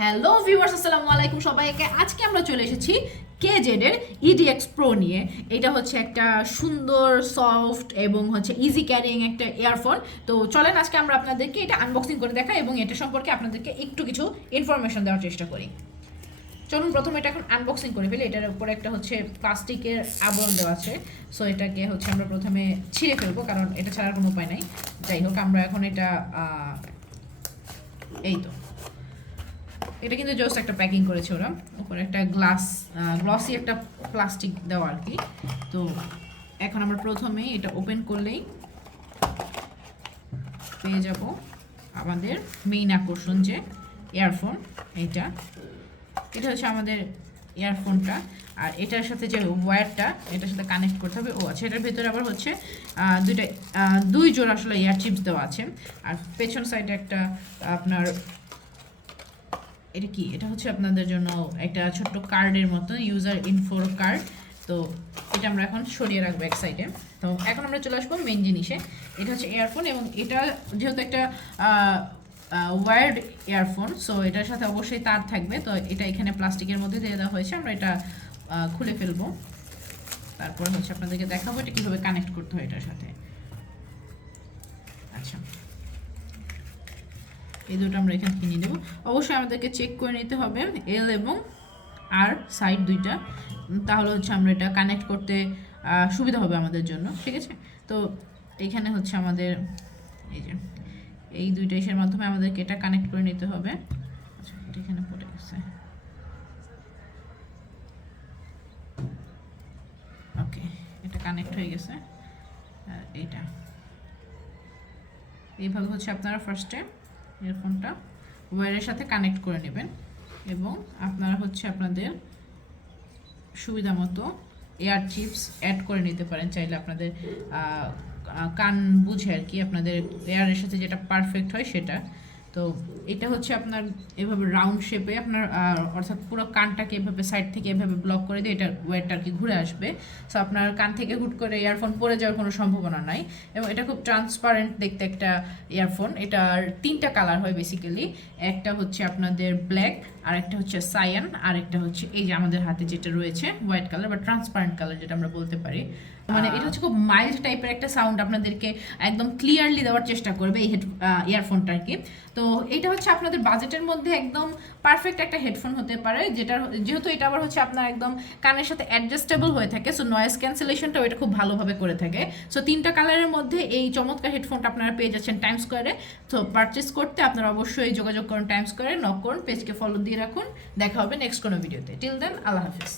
Hello viewers, আসসালামু আলাইকুম সবাইকে। আজকে আমরা চলে এসেছি কেজেড এর EDX প্রো নিয়ে। এটা হচ্ছে একটা সুন্দর সফট এবং হচ্ছে ইজি ক্যারিং একটা ইয়ারফোন। তো চলেন আজকে আমরা আপনাদেরকে এটা আনবক্সিং করে দেখাই এবং এটা সম্পর্কে আপনাদেরকে একটু কিছু ইনফরমেশন দেওয়ার চেষ্টা করি। চলুন প্রথমে এটা এখন আনবক্সিং করে ফেলি। এটার উপরে একটা হচ্ছে প্লাস্টিকের আবরণ দেওয়া আছে, সো এটাকে হচ্ছে আমরা প্রথমে ছিঁড়ে ফেলবো, কারণ এটা ছাড়ার কোনো উপায় নাই। যাই হোক, আমরা এখন এটা এই তো এটা কিন্তু জাস্ট একটা প্যাকিং করেছে ওরা, উপরে একটা গ্লসি একটা প্লাস্টিক দেওয়া আর কি। তো এখন আমরা প্রথমেই এটা ওপেন করলেই পেয়ে যাব আমাদের মেইন আকর্ষণ, যে ইয়ারফোন। এটা হচ্ছে আমাদের ইয়ারফোনটা, আর এটার সাথে যে ওয়্যারটা এটার সাথে কানেক্ট করতে হবে। আচ্ছা, এটার ভেতরে আবার হচ্ছে দুই জোড়া আসলে ইয়ার চিপস দেওয়া আছে। আর পেছন সাইডে একটা আপনার এটা হচ্ছে আপনাদের জন্য একটা ছোট্ট কার্ডের মতো, ইউজার ইনফোর কার্ড। তো এটা আমরা এখন সরিয়ে রাখবো এক সাইডে। তো এখন আমরা চলে আসবো মেইন জিনিসে। এটা হচ্ছে ইয়ারফোন, এবং এটা যেহেতু একটা ওয়্যার্ড ইয়ারফোন, সো এটার সাথে অবশ্যই তার থাকবে। তো এটা এখানে প্লাস্টিকের মধ্যে দিয়ে দেওয়া হয়েছে। আমরা এটা খুলে ফেলবো, তারপর হচ্ছে আপনাদেরকে দেখাবো এটা কীভাবে কানেক্ট করতে হয় এটার সাথে। আচ্ছা, এই দুটো আমরা এখানে কিনে নেব। অবশ্যই আমাদেরকে চেক করে নিতে হবে এল এবং আর সাইড দুইটা, তাহলে হচ্ছে আমরা এটা কানেক্ট করতে সুবিধা হবে আমাদের জন্য, ঠিক আছে। তো এখানে হচ্ছে আমাদের এই দুইটা ইসের মাধ্যমে আমাদেরকে এটা কানেক্ট করে নিতে হবে। আচ্ছা, এটা এখানে পড়ে গেছে। ওকে, এটা কানেক্ট হয়ে গেছে। আর এইটা এইভাবে হচ্ছে আপনারা ফার্স্টে ইয়ারফোনটা ওয়্যারের সাথে কানেক্ট করে নেবেন, এবং আপনারা হচ্ছে আপনাদের সুবিধা মতো এয়ার চিপস অ্যাড করে নিতে পারেন চাইলে, আপনাদের কান বুঝে আর কি, আপনাদের এয়ারের সাথে যেটা পারফেক্ট হয় সেটা। তো এটা হচ্ছে আপনার এভাবে রাউন্ড শেপে আপনার অর্থাৎ পুরো কানটাকে এভাবে সাইড থেকে এভাবে ব্লক করে দিয়ে এটা ওয়েটটা আর কি ঘুরে আসবে। সো আপনার কান থেকে হুট করে ইয়ারফোন পড়ে যাওয়ার কোনো সম্ভাবনা নাই। এবং এটা খুব ট্রান্সপারেন্ট দেখতে একটা ইয়ারফোন। এটার তিনটা কালার হয় বেসিক্যালি। একটা হচ্ছে আপনাদের ব্ল্যাক, আর একটা হচ্ছে সায়ান, আর একটা হচ্ছে এই যে আমাদের হাতে যেটা রয়েছে হোয়াইট কালার বা ট্রান্সপারেন্ট কালার যেটা আমরা বলতে পারি। মানে এটা হচ্ছে খুব মাইল্ড টাইপের একটা সাউন্ড আপনাদেরকে একদম ক্লিয়ারলি দেওয়ার চেষ্টা করবে এই ইয়ারফোনটা আর কি। তো এটা হচ্ছে আপনাদের বাজেটের মধ্যে একদম পারফেক্ট একটা হেডফোন হতে পারে, যেহেতু এটা আবার হচ্ছে আপনার একদম কানের সাথে অ্যাডজাস্টেবল হয়ে থাকে, সো নয়েজ ক্যান্সেলেশনটাও এটা খুব ভালোভাবে করে থাকে। সো তিনটা কালারের মধ্যে এই চমৎকার হেডফোনটা আপনারা পেয়ে যাচ্ছেন টাইম স্কোয়ারে। তো পারচেস করতে আপনারা অবশ্যই যোগাযোগ করুন টাইম স্কোয়ারে, নক করুন, পেজকে ফলো দিয়ে রাখুন। দেখা হবে নেক্সট কোনো ভিডিওতে। টিল দেন, আল্লাহ হাফিজ।